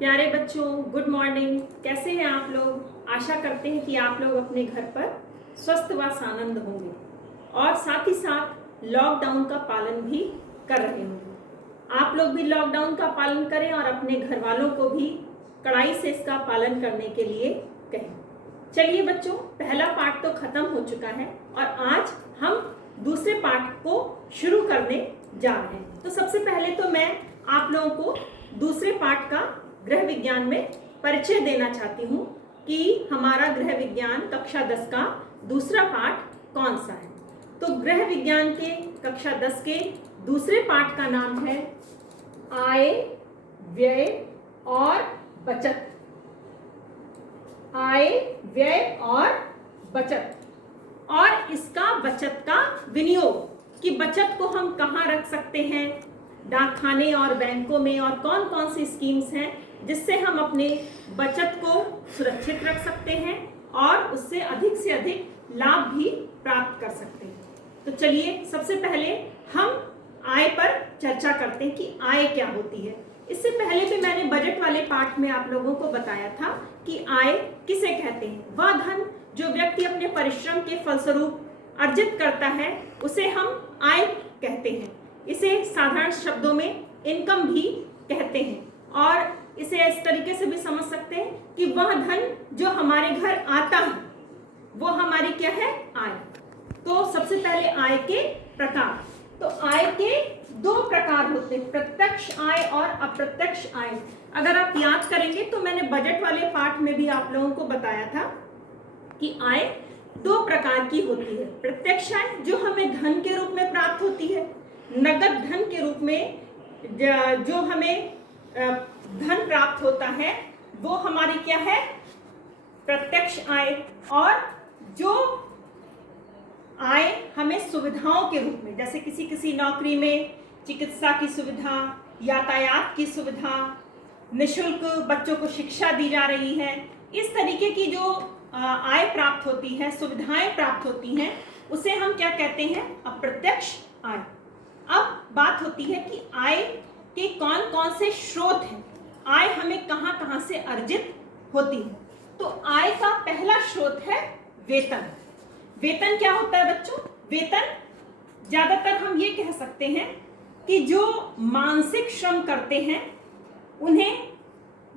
प्यारे बच्चों, good morning. कैसे हैं आप लोग? आशा करते हैं कि आप लोग अपने घर पर स्वस्थ व सानंद होंगे और साथ ही साथ लॉकडाउन का पालन भी कर रहे होंगे। आप लोग भी लॉकडाउन का पालन करें और अपने घर वालों को भी कड़ाई से इसका पालन करने के लिए कहें। चलिए बच्चों, पहला पाठ तो खत्म हो चुका है और आज हम दूसरे पाठ को शुरू करने जा रहे हैं। तो सबसे पहले तो मैं आप लोगों को दूसरे पाठ का गृह विज्ञान में परिचय देना चाहती हूँ कि हमारा गृह विज्ञान कक्षा 10 का दूसरा पाठ कौन सा है। तो गृह विज्ञान के कक्षा 10 के दूसरे पाठ का नाम है आय, व्यय और बचत। आय, व्यय और बचत, और इसका बचत का विनियोग कि बचत को हम कहाँ रख सकते हैं, डाकखाने और बैंकों में, और कौन कौन सी स्कीम्स हैं जिससे हम अपने बचत को सुरक्षित रख सकते हैं और उससे अधिक लाभ भी प्राप्त कर सकते हैं। तो चलिए सबसे पहले हम आय पर चर्चा करते हैं कि आय क्या होती है। इससे पहले भी मैंने बजट वाले पाठ में आप लोगों को बताया था कि आय किसे कहते हैं। वह धन जो व्यक्ति अपने परिश्रम के फलस्वरूप अर्जित करता है उसे हम आय कहते हैं। इसे साधारण शब्दों में इनकम भी कहते हैं, और इसे इस तरीके से भी समझ सकते हैं कि वह धन जो हमारे घर आता है वो हमारी क्या है, आय। तो सबसे पहले आय के प्रकार। तो आय के दो प्रकार होते हैं, प्रत्यक्ष आय और अप्रत्यक्ष आय। अगर आप याद करेंगे तो मैंने बजट वाले पाठ में भी आप लोगों को बताया था कि आय दो प्रकार की होती है। प्रत्यक्ष आय जो हमें धन के रूप में प्राप्त होती है, नगद धन के रूप में जो हमें धन प्राप्त होता है वो हमारी क्या है, प्रत्यक्ष आय। और जो आय हमें सुविधाओं के रूप में, जैसे किसी नौकरी में चिकित्सा की सुविधा, यातायात की सुविधा, निःशुल्क बच्चों को शिक्षा दी जा रही है, इस तरीके की जो आय प्राप्त होती है, सुविधाएं प्राप्त होती हैं, उसे हम क्या कहते हैं, अप्रत्यक्ष आय। अब बात होती है कि आय के कौन कौन से स्रोत हैं, आय हमें कहाँ कहाँ से अर्जित होती है। तो आय का पहला स्रोत है वेतन। वेतन क्या होता है बच्चों? वेतन ज्यादातर हम ये कह सकते हैं कि जो मानसिक श्रम करते हैं उन्हें,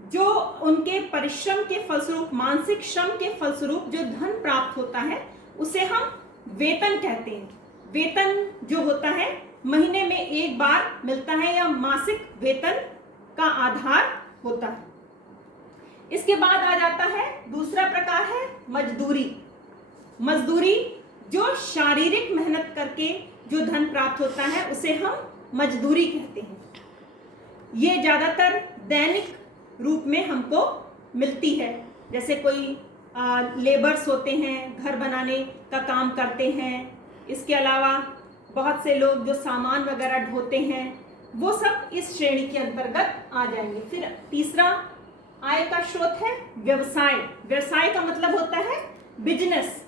जो उनके परिश्रम के फलस्वरूप, मानसिक श्रम के फलस्वरूप जो धन प्राप्त होता है उसे हम वेतन कहते हैं। वेतन जो होता है महीने में एक बार मिलता है या मासिक वेतन का आधार होता है। इसके बाद आ जाता है दूसरा प्रकार है मजदूरी। मजदूरी जो शारीरिक मेहनत करके जो धन प्राप्त होता है उसे हम मजदूरी कहते हैं। ये ज्यादातर दैनिक रूप में हमको मिलती है, जैसे कोई लेबर्स होते हैं, घर बनाने का काम करते हैं। इसके अलावा बहुत से लोग जो सामान वगैरह ढोते हैं, वो सब इस श्रेणी के अंतर्गत आ जाएंगे। फिर तीसरा आय का स्रोत है व्यवसाय। व्यवसाय का मतलब होता है बिजनेस।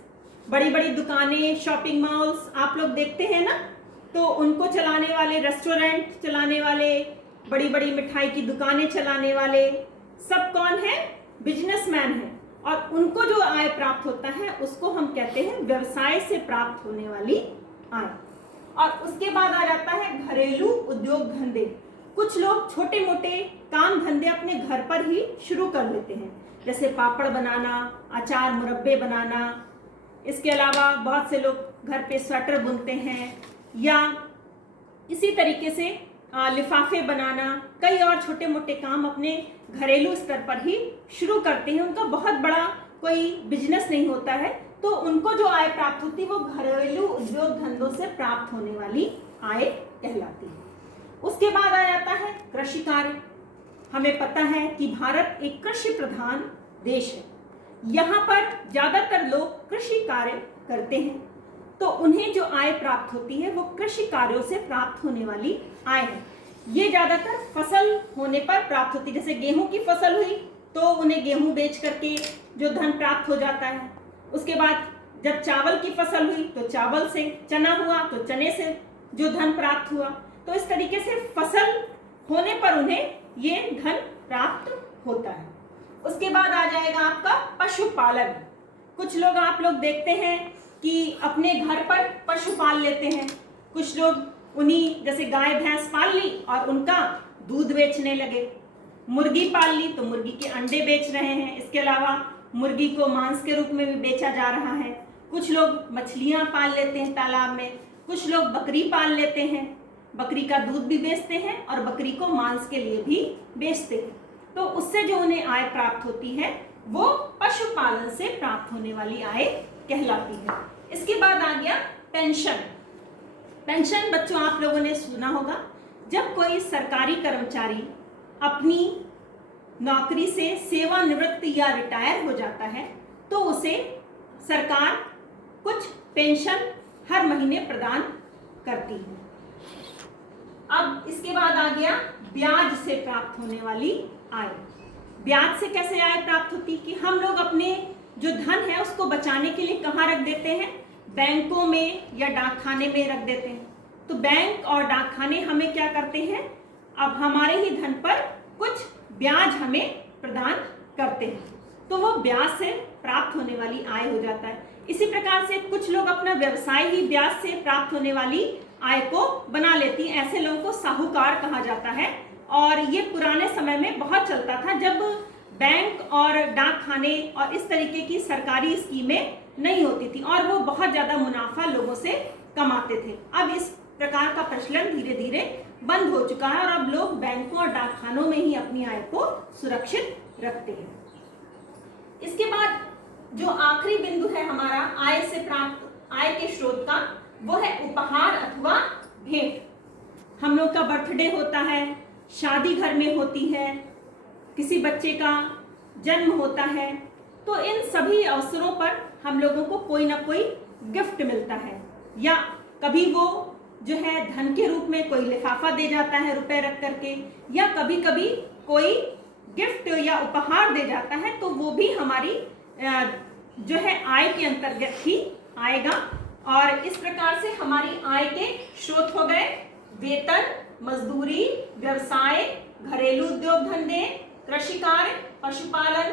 बड़ी बड़ी दुकानें, शॉपिंग मॉल्स आप लोग देखते हैं ना, तो उनको चलाने वाले, रेस्टोरेंट चलाने वाले, बड़ी बड़ी मिठाई की दुकानें चलाने वाले, सब कौन है, बिजनेसमैन है। और उनको जो आय प्राप्त होता है उसको हम कहते हैं व्यवसाय से प्राप्त होने वाली आय। और उसके बाद आ जाता है घरेलू उद्योग धंधे। कुछ लोग छोटे मोटे काम धंधे अपने घर पर ही शुरू कर लेते हैं, जैसे पापड़ बनाना, अचार मुरब्बे बनाना। इसके अलावा बहुत से लोग घर पे स्वेटर बुनते हैं, या इसी तरीके से लिफाफे बनाना, कई और छोटे मोटे काम अपने घरेलू स्तर पर ही शुरू करते हैं। उनका बहुत बड़ा कोई बिजनेस नहीं होता है, तो उनको जो आय प्राप्त होती है वो घरेलू उद्योग धंधों से प्राप्त होने वाली आय कहलाती है। उसके बाद आ जाता है कृषि कार्य। हमें पता है कि भारत एक कृषि प्रधान देश है। यहाँ पर ज्यादातर लोग कृषि कार्य करते हैं, तो उन्हें जो आय प्राप्त होती है वो कृषि कार्यों से प्राप्त होने वाली आय है। ये ज्यादातर फसल होने पर प्राप्त होती है। जैसे गेहूं की फसल हुई तो उन्हें गेहूं बेच करके जो धन प्राप्त हो जाता है। उसके बाद जब चावल की फसल हुई तो चावल से, चना हुआ तो चने से जो धन प्राप्त हुआ। तो इस तरीके से फसल होने पर उन्हें ये धन प्राप्त होता है। उसके बाद आ जाएगा आपका पशुपालन। कुछ लोग आप लोग देखते हैं कि अपने घर पर पशु पाल लेते हैं। कुछ लोग उन्हीं जैसे गाय भैंस पाल ली और उनका दूध बेचने लगे। मुर्गी पाल ली तो मुर्गी के अंडे बेच रहे हैं। इसके अलावा मुर्गी को मांस के रूप में भी बेचा जा रहा है। कुछ लोग मछलियां पाल लेते हैं तालाब में। कुछ लोग बकरी पाल लेते हैं, बकरी का दूध भी बेचते हैं और बकरी को मांस के लिए भी बेचते हैं। तो उससे जो उन्हें आय प्राप्त होती है वो पशुपालन से प्राप्त होने वाली आय कहलाती है। इसके बाद आ गया पेंशन। पेंशन बच्चों आप लोगों ने सुना होगा, जब कोई सरकारी कर्मचारी अपनी नौकरी से सेवानिवृत्त या रिटायर हो जाता है तो उसे सरकार कुछ पेंशन हर महीने प्रदान करती है। अब इसके बाद आ गया ब्याज से प्राप्त होने वाली आय। ब्याज से कैसे आय प्राप्त होती कि हम लोग अपने जो धन है उसको बचाने के लिए कहाँ रख देते हैं, बैंकों में या डाकखाने में रख देते हैं। तो बैंक और डाकखाने हमें क्या करते हैं, अब हमारे ही धन पर कुछ ब्याज हमें प्रदान करते हैं, तो वो ब्याज से प्राप्त होने वाली आय हो जाता है। इसी प्रकार से कुछ लोग अपना व्यवसाय ही ब्याज से प्राप्त होने वाली आय को बना लेती हैं। ऐसे लोगों को साहूकार कहा जाता है और ये पुराने समय में बहुत चलता था जब बैंक और डाकखाने और इस तरीके की सरकारी स्कीमें नहीं होती थी और वो बहुत ज़्यादा मुनाफा लोगों से कमाते थे। अब इस प्रकार का प्रचलन धीरे धीरे बंद हो चुका है और अब लोग बैंकों और डाकखानों में ही अपनी आय को सुरक्षित रखते हैं। इसके बाद जो आखिरी बिंदु है हमारा आय से प्राप्त आय के स्रोत का, वो है उपहार अथवा भेंट। हम लोग का बर्थडे होता है, शादी घर में होती है, किसी बच्चे का जन्म होता है, तो इन सभी अवसरों पर हम लोगों को कोई ना कोई गिफ्ट मिलता है या कभी वो जो है धन के रूप में कोई लिफाफा दे जाता है रुपए रख करके, या कभी कभी कोई गिफ्ट या उपहार दे जाता है, तो वो भी हमारी जो है आय के अंतर्गत ही आएगा। और इस प्रकार से हमारी आय के स्रोत हो गए वेतन, मजदूरी, व्यवसाय, घरेलू उद्योग धंधे, कृषि कार्य, पशुपालन,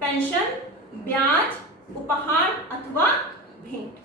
पेंशन, ब्याज, उपहार अथवा भेंट।